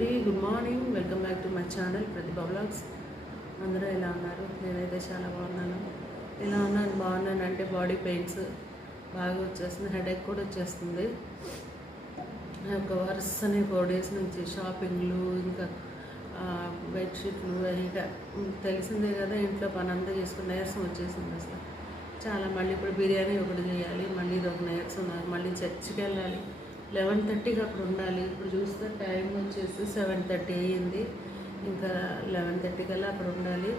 అండి, good morning. Welcome back to my channel Pratibha vlogs. అందరూ ఎలా ఉన్నారు? నేనైతే చాలా బాగున్నాను. బాగున్నాను అంటే బాడీ పెయిన్స్ బాగా వచ్చేస్తుంది, హెడేక్ కూడా వచ్చేస్తుంది. ఒక వరుసని 4 days నుంచి షాపింగ్లు, ఇంకా బెడ్షీట్లు, ఇంకా తెలిసిందే కదా, ఇంట్లో పని అంతా చేసుకుని నీరసం వచ్చేసింది అసలు చాలా. మళ్ళీ ఇప్పుడు బిర్యానీ ఒకటి చేయాలి, మళ్ళీ ఇది ఒక నీరసం, మళ్ళీ చర్చికి వెళ్ళాలి. 11:30కి అక్కడ ఉండాలి. ఇప్పుడు చూస్తే టైం వచ్చేసి 7:30 అయ్యింది. ఇంకా 11:30 కల్లా అక్కడ ఉండాలి.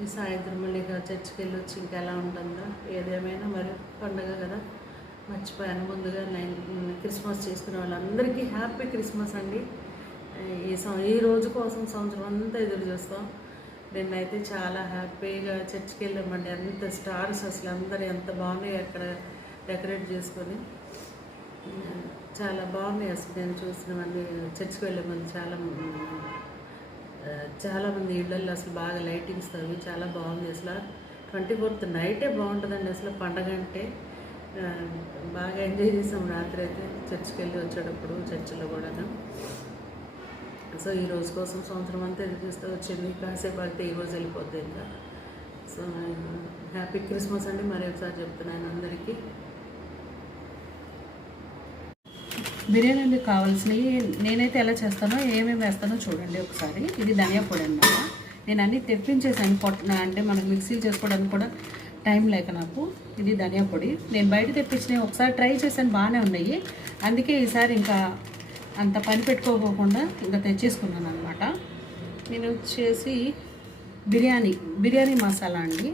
ఈ సాయంత్రం మళ్ళీ చర్చికి వెళ్ళి వచ్చి ఇంకా ఎలా ఉంటుందో. ఏదేమైనా మరి పండగ కదా, మర్చిపోయాను ముందుగా. క్రిస్మస్ చేసుకునే వాళ్ళందరికీ హ్యాపీ క్రిస్మస్ అండి. ఈ రోజు కోసం సంవత్సరం అంతా ఎదురు చూస్తాం. నిన్నైతే చాలా హ్యాపీగా చర్చికి వెళ్ళామండి. అంత స్టార్స్ అసలు అందరూ ఎంత బాగున్నాయి అక్కడ డెకరేట్ చేసుకొని, చాలా బాగున్నాయి అసలు. నేను చూసినవన్నీ చర్చికి వెళ్ళే ముందు చాలామంది ఇళ్ళల్లో అసలు బాగా లైటింగ్స్ అవి చాలా బాగుంది అసలు. 24th నైటే బాగుంటుందండి అసలు పండగ అంటే. బాగా ఎంజాయ్ చేసాం రాత్రి అయితే చర్చికి వెళ్ళి వచ్చేటప్పుడు, చర్చిలో కూడా. సో ఈ రోజు కోసం సంవత్సరం అంతా ఎదురు చూస్తూ వచ్చింది. కాసేపు అయితే ఈరోజు వెళ్ళిపోద్ది ఇంకా. సో హ్యాపీ క్రిస్మస్ అండి మరి ఒకసారి చెప్తున్నాను అందరికీ. బిర్యానీకి కావాల్సినవి నేనైతే ఎలా చేస్తానో, ఏమేమి వేస్తానో చూడండి ఒకసారి. ఇది ధనియా పొడి అన్నమాట. నేను అన్నీ తెప్పించేసాను అంటే మనకు మిక్సీలు చేసుకోవడానికి కూడా టైం లేక నాకు. ఇది ధనియా పొడి నేను బయట తెప్పించినవి ఒకసారి ట్రై చేశాను, బాగానే ఉన్నాయి. అందుకే ఈసారి ఇంకా అంత పని పెట్టుకోకుండా ఇంకా తెచ్చేసుకున్నాను అనమాట. నేను వచ్చేసి బిర్యానీ మసాలా అండి.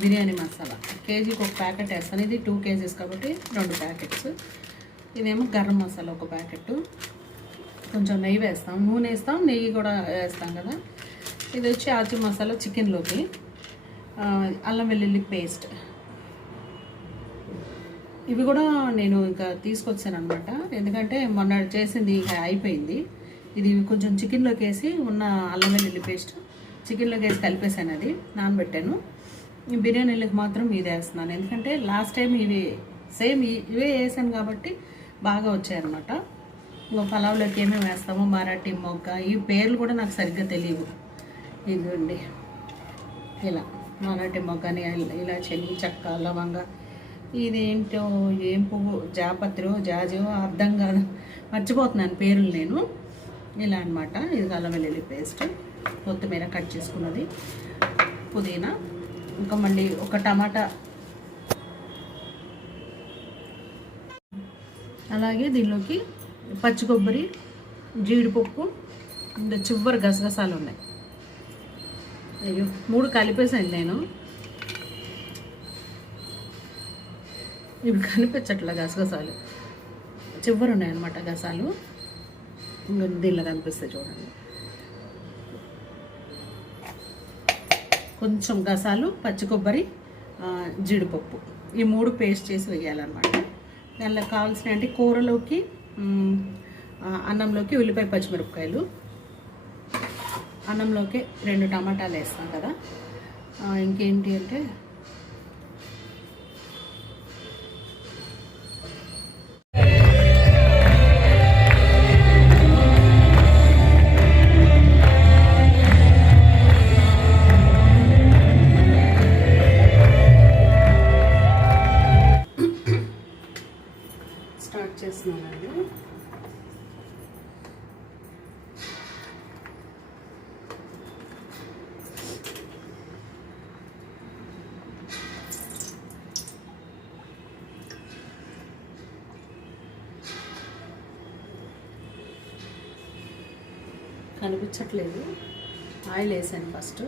బిర్యానీ మసాలా కేజీకి ఒక ప్యాకెట్ వేస్తాను. ఇది 2 kgs కాబట్టి 2 ప్యాకెట్స్. ఇదేమో గరం మసాలా 1 ప్యాకెట్. కొంచెం నెయ్యి వేస్తాం, నూనె వేస్తాం, నెయ్యి కూడా వేస్తాం కదా. ఇది వచ్చి ఆచి మసాలా చికెన్లోకి. అల్లం వెల్లుల్లి పేస్ట్ ఇవి కూడా నేను ఇంకా తీసుకొచ్చాను అనమాట. ఎందుకంటే మొన్న చేసింది ఇంకా అయిపోయింది. ఇది కొంచెం చికెన్లోకి వేసి ఉన్న అల్లం వెల్లుల్లి పేస్ట్ చికెన్లోకి వేసి కలిపేసాను, అది నానబెట్టాను. ఈ బిర్యానీలకు మాత్రం ఇది వేస్తున్నాను, ఎందుకంటే లాస్ట్ టైం ఇవి సేమ్ ఇవే వేసాను కాబట్టి బాగా వచ్చాయన్నమాట. ఇంకా పలావ్లోకి ఏమేమి వేస్తామో మరాఠీ మొగ్గ, ఈ పేర్లు కూడా నాకు సరిగ్గా తెలియదు. ఇదండి ఇలా మరాఠీ మొగ్గని, ఇలా చెల్లి చెక్క, లవంగ, ఇదేంటో ఏం పువ్వు, జాపత్రో జాజో అర్థం కాదు, మర్చిపోతున్నాను పేర్లు నేను. ఇలా అనమాట. ఇది అల్లం వెల్లుల్లి పేస్ట్, కొత్తిమీర కట్ చేసుకున్నది, పుదీనా, ఇంకా మళ్ళీ ఒక టమాటా. అలాగే దీనిలోకి పచ్చి కొబ్బరి, జీడిపప్పు, ఇంకా చివరి గసగసాలు ఉన్నాయి. అయ్యో 3 కలిపేసాను నేను. ఇవి కనిపించట్లే గసగసాలు, చివరి ఉన్నాయన్నమాట గసాలు. దీనిలో కనిపిస్తాయి చూడండి. కొంచెం గసాలు, పచ్చి కొబ్బరి, జీడిపప్పు, ఈ 3 పేస్ట్ చేసి వేయాలన్నమాట. దానిలో కావాల్సినవి అంటే కూరలోకి, అన్నంలోకి ఉల్లిపాయ పచ్చిమిరపకాయలు, అన్నంలోకి 2 టమాటాలు వేస్తాం కదా. ఇంకేంటి అంటే స్టార్ట్ చేస్తున్నానండి. కనిపించట్లేదు, ఆయిల్ వేసాను ఫస్ట్.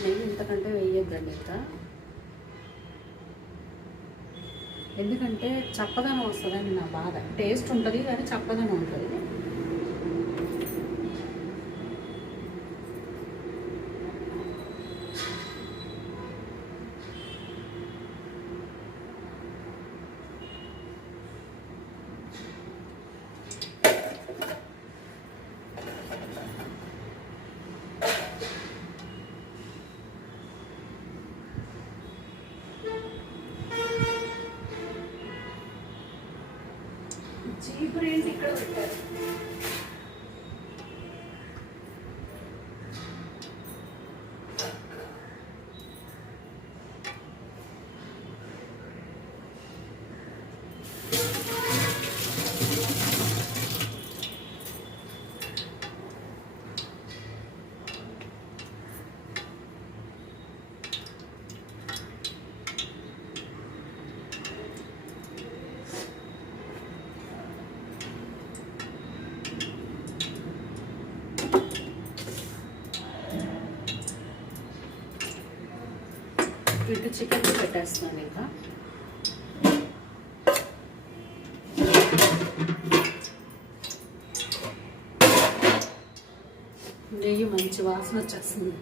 నెయ్యి ఇంతకంటే వేయొద్దండి ఇంకా, ఎందుకంటే చప్పదనం వస్తుందని నా బాధ. టేస్ట్ ఉంటుంది కానీ చప్పదనం ఉంటుంది. ఇక్కడ పెట్టారు. ఇటు చికెన్ పెట్టేస్తున్నాను. ఇంకా నెయ్యి మంచి వాసన వచ్చేస్తుంది.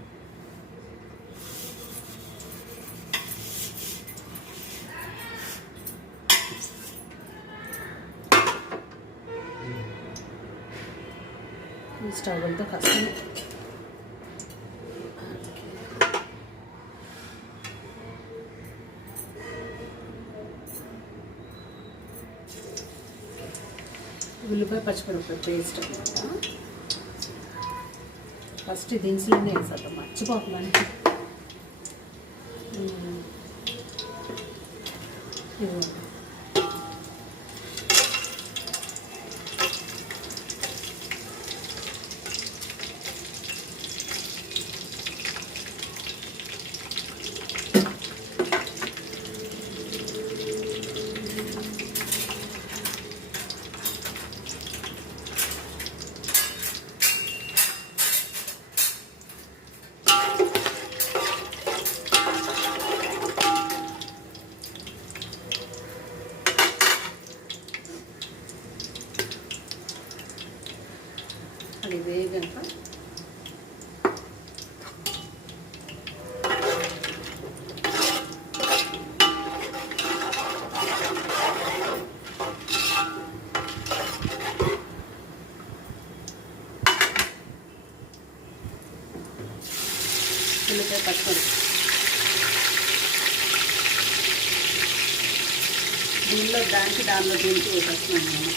స్టవ్ అంతా కష్టమే. ఉల్లిపాయ పచ్చిమిరపకాయ పేస్ట్ అనమాట. ఫస్ట్ దినుసులోనే వేసేద్దాం, మర్చిపోతున్నాను. అది వేగాక ఉల్లిపాయ పచ్చిమిరపకాయ దానిలో దీనికి వేసేస్తున్నాను నేను.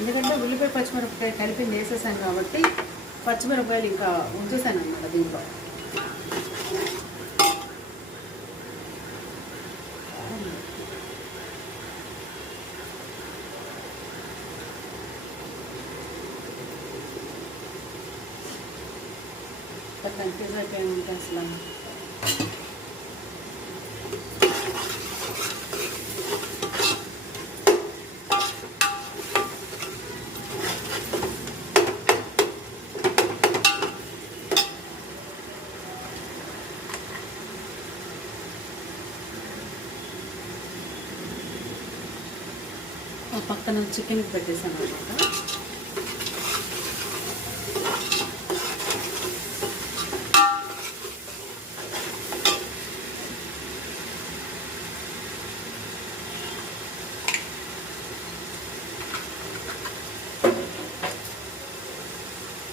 ఎందుకంటే ఉల్లిపాయ పచ్చిమిరపకాయ కలిపి వేసేసాను కాబట్టి పచ్చిమిరపకాయలు ఇంకా ఉంచేసాను అన్నమాట దీంట్లో. కన్ఫ్యూజ్ అయిపోయాను ఇంకా అసలు. పక్కన చికెన్ పెట్టేసాను అనమాట.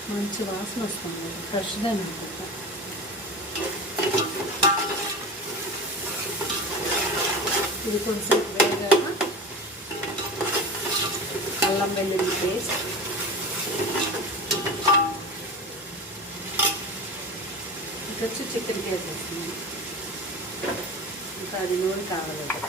మంచి వాసన వస్తుంది, ఫ్రెష్గా అనుకుంటా. ఇది కొంచెం వేగాక అల్లం వెల్లుల్లి పేస్ట్, ఇది వచ్చి చికెన్ వేసేస్తుంది. ఇంకా అది నూనె కావలేదు.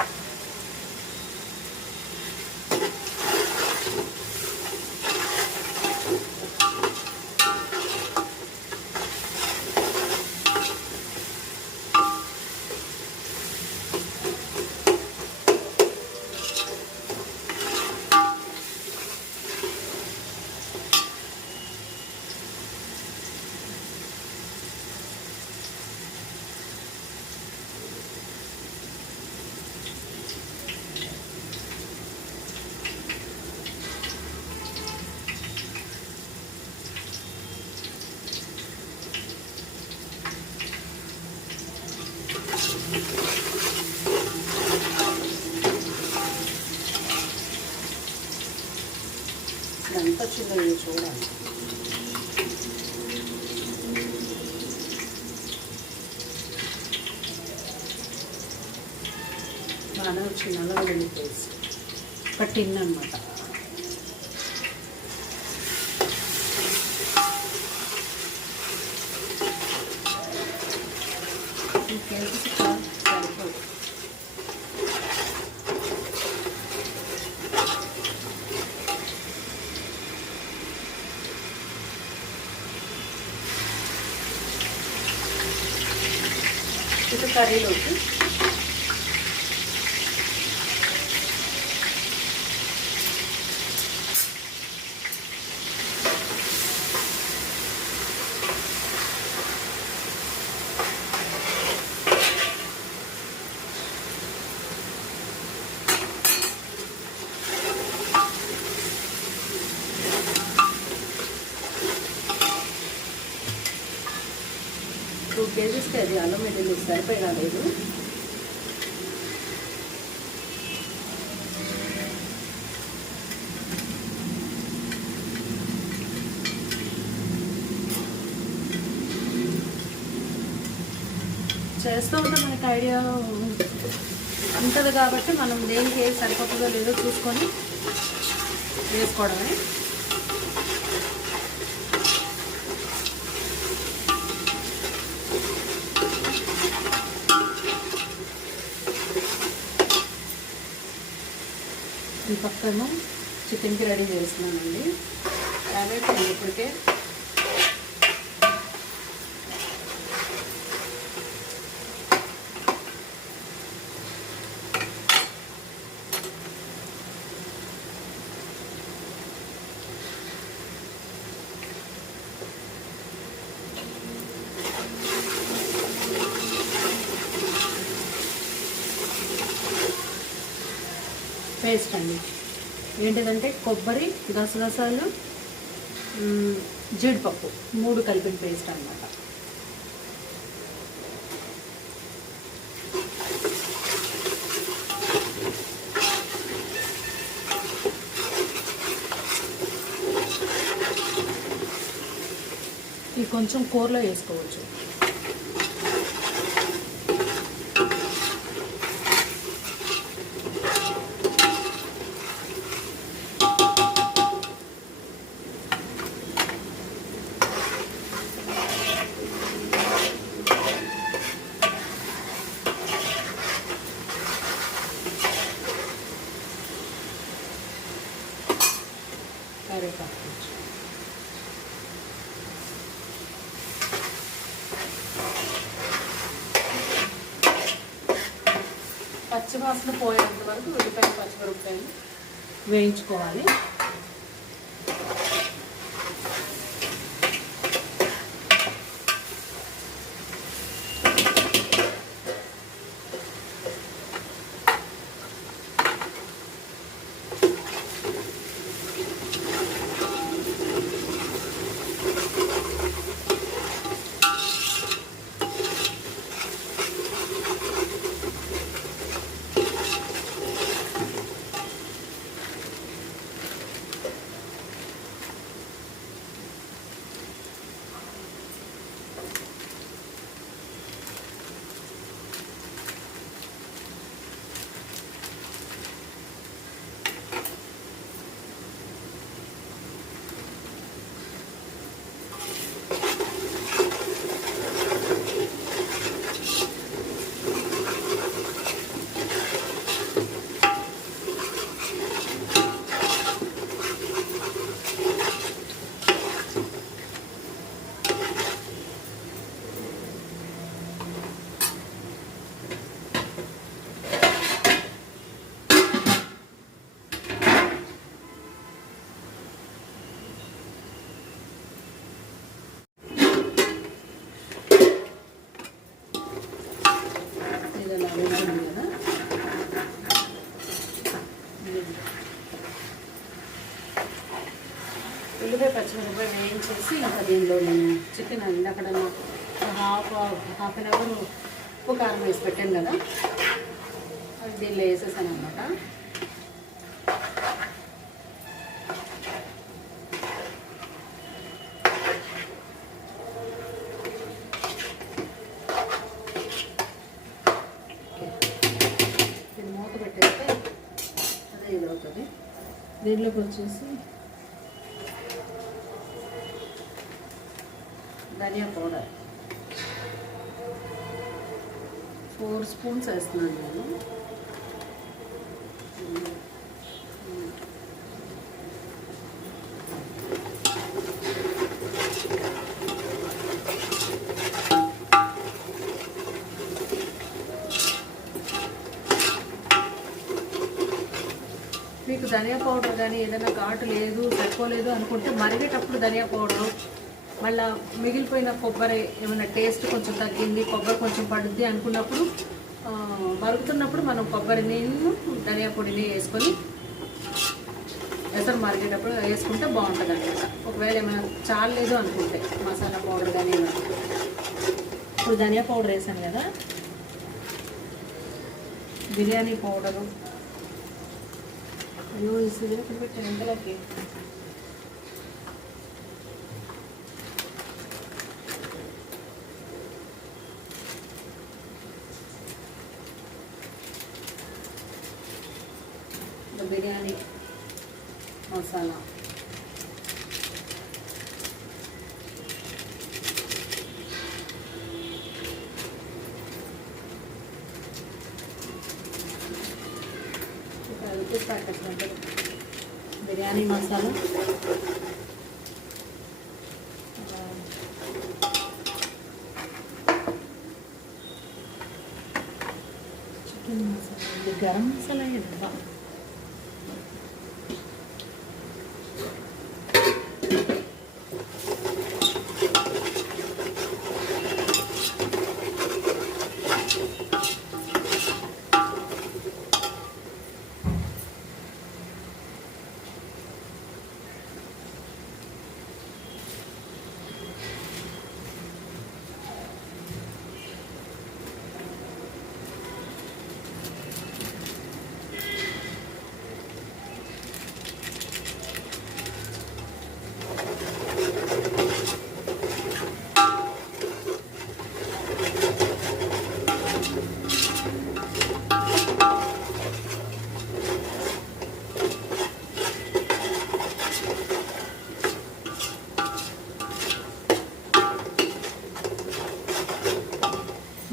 ఇది ఎంత వచ్చిందో ఇది చూడాలి. బాగానే వచ్చింది. అల్లం వెల్లుల్లి పేస్ట్ ఒక టిన్ అనమాట. సరిపోదు. ఇది కర్రీలోకి కేజీస్కి అది అల్లం వెల్లుల్లి సరిపోయి రాలేదు. చేస్తూ ఉంటే మనకి ఐడియా ఉంటుంది కాబట్టి మనం దేనికి ఏది సరిపోతుందో లేదో చూసుకొని వేసుకోవడమే. ఈ పక్కన చికెన్కి రెడీ చేస్తున్నానండి. క్యారెట్ ఇప్పటికే పేస్ట్ అండి. ఏంటిదంటే కొబ్బరి, గసగసాలు, జీడిపప్పు 3 కలిపిన పేస్ట్ అన్నమాట. ఇది కొంచెం కూరలో వేసుకోవచ్చు. పచ్చివాసన పోయేంత వరకు ఉల్లిపాయలు, పచ్చిమిరపకాయలు వేయించుకోవాలి. ఉల్లిపాయ పచ్చిమిరపకాయ వేయించేసి ఇంకా దీనిలో నేను చికెన్ అక్కడ నాకు హాఫ్ అన్ అవర్ ఉప్పు కారం వేసి పెట్టాను కదా, అది దీనిలో వేసేసాను అనమాట. ఇది అవుతుంది. దీంట్లోకి వచ్చేసి ధనియా పౌడర్ 4 స్పూన్స్ వేస్తున్నాను నేను. మీకు ధనియా పౌడర్ కానీ ఏదైనా ఘాటు లేదు సరిపోలేదు అనుకుంటే మరిగేటప్పుడు ధనియా పౌడరు, మళ్ళీ మిగిలిపోయిన కొబ్బరి ఏమైనా టేస్ట్ కొంచెం తగ్గింది, కొబ్బరి కొంచెం పడుద్ది అనుకున్నప్పుడు మరుగుతున్నప్పుడు మనం కొబ్బరి నీళ్ళు ధనియా పొడిని వేసుకొని ఎసరు మరిగేటప్పుడు వేసుకుంటే బాగుంటుంది అనమాట. ఒకవేళ ఏమైనా చాలేదు అనుకుంటే మసాలా పౌడర్ కానీ ఏమైనా. ఇప్పుడు ధనియా పౌడర్ వేసాను కదా, బిర్యానీ పౌడరు. అయ్యో ఈ సిగరెట్ పెట్టాను ఇందులోకి. బిర్యానీ మసాలా, ఉప్పు ప్యాకెట్ ఉంటుంది, బిర్యానీ మసాలా, చికెన్ మసాలా, ఇది గరం మసాలా ఎంత.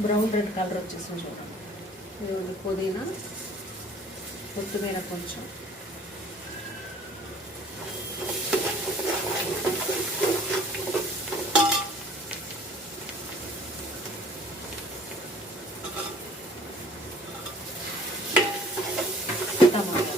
బ్రౌన్ రెడ్ కలర్ వచ్చేసింది చూడండి. పుదీనా, కొత్తిమీర కొంచెం, టమాటా,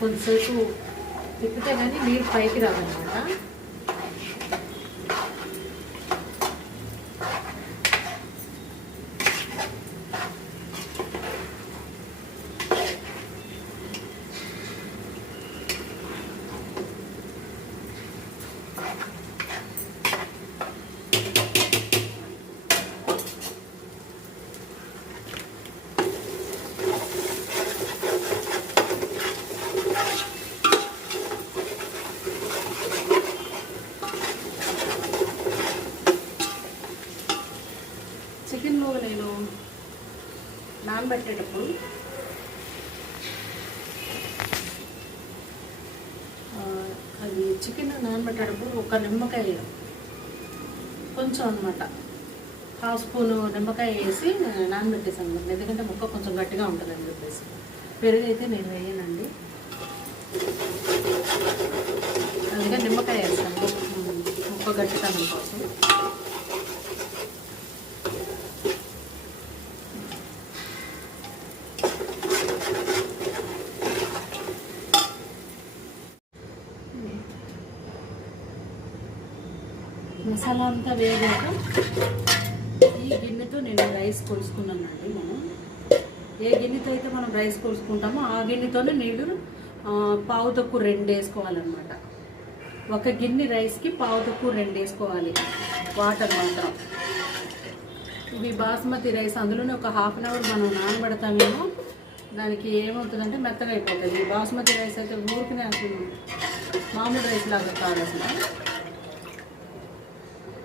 కొంతసేపు తిప్పితే కానీ నీరు పైకి రాదనమాట. చికెన్లో నేను నానబెట్టేటప్పుడు అది చికెన్ నానబెట్టేటప్పుడు ఒక నిమ్మకాయ కొంచెం అనమాట, హాఫ్ స్పూను నిమ్మకాయ వేసి నానబెట్టేసాను. ఎందుకంటే ముక్క కొంచెం గట్టిగా ఉంటుందని చెప్పేసి. పెరుగు అయితే నేను వేయనండి, అందుకని నిమ్మకాయ వేస్తాను ముక్క గట్టితనం కోసం. మసాలా అంతా వేగాక ఈ గిన్నెతో నేను రైస్ కొలుసుకున్నానండి. మనం ఏ గిన్నెతో అయితే మనం రైస్ కొలుసుకుంటామో ఆ గిన్నెతోనే నీళ్ళు పావు తక్కువ 2 వేసుకోవాలన్నమాట. ఒక గిన్నె రైస్కి పావు తక్కువ 2 వేసుకోవాలి వాటర్ మాత్రం. ఇవి బాస్మతి రైస్, అందులోనే ఒక హాఫ్ అన్ అవర్ మనం నానబెడతామేమో, దానికి ఏమవుతుందంటే మెత్తగా అయిపోతుంది. బాస్మతి రైస్ అయితే ఊరికినే అసలు మామూలు రైస్ లాగా కాదు, అసలు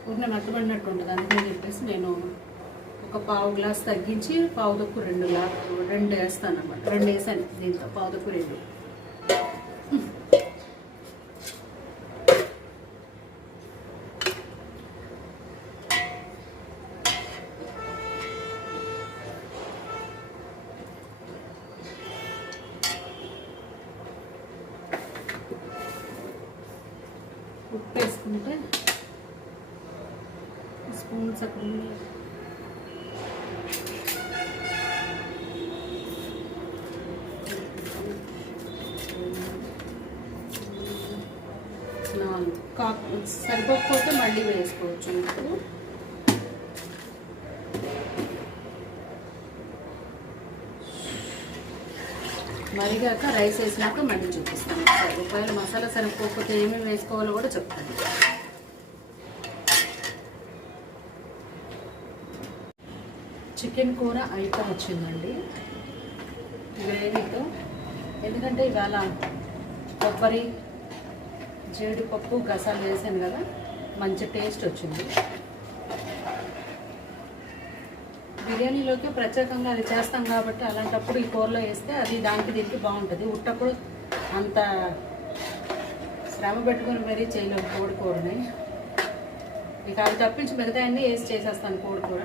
ఊరినే మెత్తబడినట్టు ఉంటుంది. అందుకని చెప్పేసి నేను ఒక పావు గ్లాస్ తగ్గించి పావు తక్కువ 2 వేస్తాను అన్నమాట. 2 వేసాను దీంతో, పావు తక్కువ 2. ఉప్పు వేసుకుంటే స్పూన్స్ అక్కడ 4 సరిపోకపోతే మళ్ళీ వేసుకోవచ్చు ఉప్పు. మరిగాక రైస్ వేసినాక మళ్ళీ చూపిస్తాను. ఒకవేళ మసాలా సరిపోకపోతే ఏమేమి వేసుకోవాలో కూడా చెప్తాను. చికెన్ కూర అయిపో వచ్చిందండి గ్రేవీతో. ఎందుకంటే ఇవాళ కొబ్బరి, జీడిపప్పు, గసాలు వేసాను కదా, మంచి టేస్ట్ వచ్చింది. బిర్యానీలోకి ప్రత్యేకంగా అది చేస్తాం కాబట్టి అలాంటప్పుడు ఈ కూరలో వేస్తే అది దానికి దీనికి బాగుంటుంది. ఉట్టప్పుడు అంత శ్రమ పెట్టుకొని మరీ చేయలేము కోడి కూరని. ఇక అది తప్పించి మిగతా అన్నీ వేసి చేసేస్తాను కోడి కూర.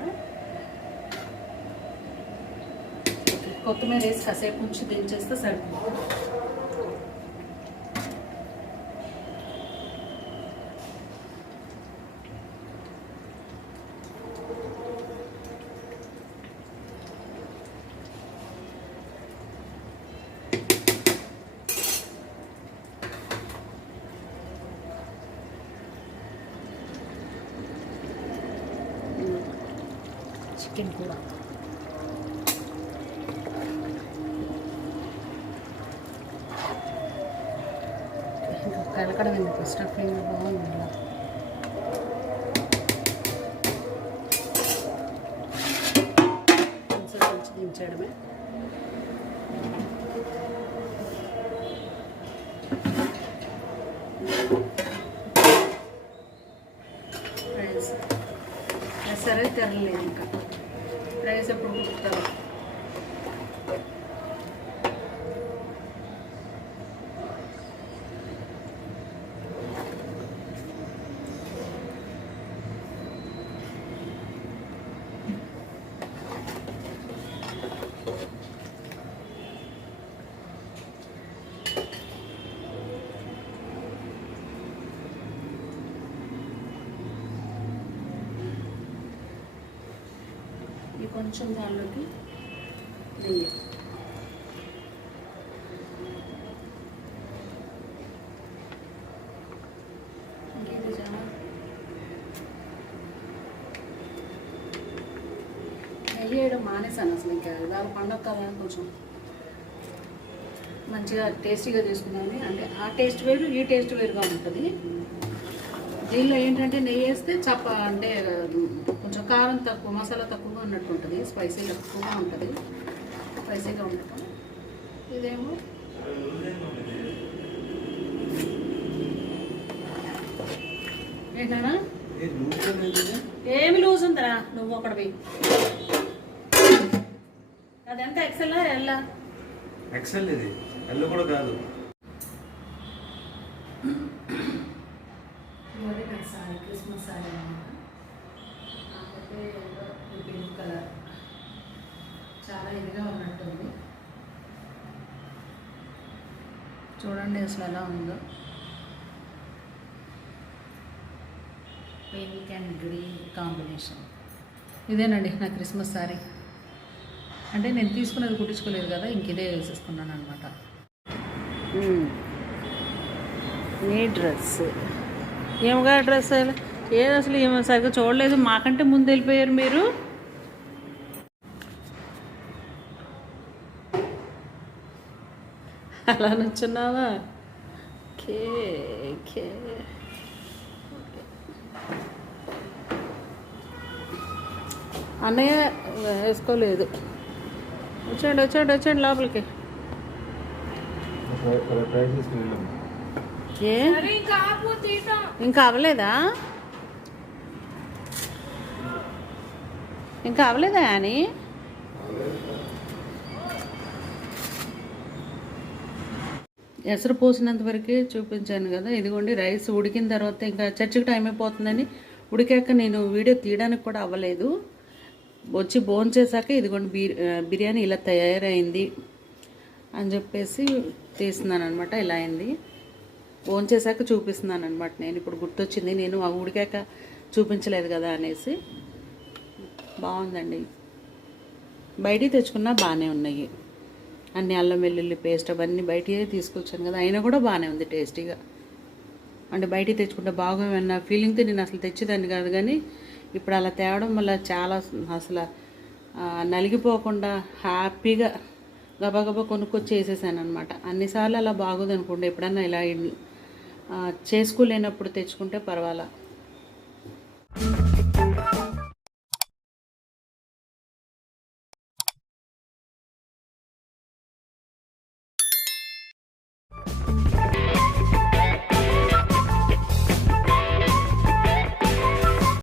కొత్తిమీర వేసి కాసేపు ఉంచి దించేస్తే సరిపోతుంది. చికెన్ కూర ఇంకా కలకడం ఎందుకు, స్టఫింగ్ బాగుంది. కొంచెం దించడమే. సరే తెరలేదు ఇంకా రైస్ ఎప్పుడు కుడుతారు. కొంచెం దానిలోకి నెయ్యి, ఇంకేది చాలా నెయ్యి వేయడం మానేసాను అసలు. ఇంకా ఇవాళ పండగ కదా, కొంచెం మంచిగా టేస్టీగా తీసుకున్నాను. అంటే ఆ టేస్ట్ వేరు, ఈ టేస్ట్ వేరుగా ఉంటుంది. దీనిలో ఏంటంటే నెయ్యి వేస్తే అంటే కొంచెం కారం తక్కువ, మసాలా తక్కువగా ఉన్నట్టు ఉంటుంది, స్పైసీ తక్కువగా ఉంటుంది, స్పైసీగా ఉంటుంది. ఇదేమో ఏంటన్నా ఏమి లూజ్ ఉందిరా, నువ్వు ఒకటి అదంతా ఎక్సెల్ ఎల్లా ఎక్సెల్, ఇది ఎల్లు కూడా కాదు. క్రిస్మస్ సారీ అన్నమాట. నాకైతే పింక్ కలర్ చాలా ఇదిగా ఉన్నట్టుంది. చూడండి అసలు ఎలా ఉందో, పింక్ అండ్ గ్రీన్ కాంబినేషన్. ఇదేనండి నా క్రిస్మస్ సారీ. అంటే నేను తీసుకున్నది కుట్టించుకోలేదు కదా, ఇంక ఇదే వేసేసుకున్నాను అనమాట. నీ డ్రెస్ ఏముగా డ్రెస్ ఏది అసలు ఏమో సరిగ్గా చూడలేదు, మాకంటే ముందు వెళ్ళిపోయారు మీరు. అలా నుంచున్నావా? కే కే అన్నయ్య వేసుకోలేదు. వచ్చాడు లోపలికి. ఏ ఇంకా అవ్వలేదా? ఇంకా అవ్వలేదా అని ఎసరు పోసినంత వరకే చూపించాను కదా. ఇదిగోండి రైస్ ఉడికిన తర్వాత ఇంకా చర్చికి టైం అయిపోతుందని ఉడికాక నేను వీడియో తీయడానికి కూడా అవ్వలేదు. వచ్చి భోంచేసాక ఇదిగోండి బిర్యానీ ఇలా తయారైంది అని చెప్పేసి తీస్తున్నాను అనమాట. ఇలా అయింది, భోంచేసాక చూపిస్తున్నాను అనమాట. నేను ఇప్పుడు గుర్తొచ్చింది, నేను ఆ ఉడికాక చూపించలేదు కదా అనేసి. బాగుందండి, బయటికి తెచ్చుకున్నా బాగానే ఉన్నాయి. అన్ని అల్లం వెల్లుల్లి పేస్ట్ అవన్నీ బయటికే తీసుకొచ్చాను కదా, అయినా కూడా బాగానే ఉంది టేస్టీగా. అంటే బయటికి తెచ్చుకుంటే బాగోమన్న ఫీలింగ్తో నేను అసలు తెచ్చేదాన్ని కాదు, కానీ ఇప్పుడు అలా తేవడం వల్ల చాలా అసలు నలిగిపోకుండా హ్యాపీగా గబగబా కొనుక్కొచ్చి వేసేసాను అనమాట. అన్నిసార్లు అలా బాగోదు అనుకోండి, ఎప్పుడన్నా ఇలా చేసుకోలేనప్పుడు తెచ్చుకుంటే పర్వాలా.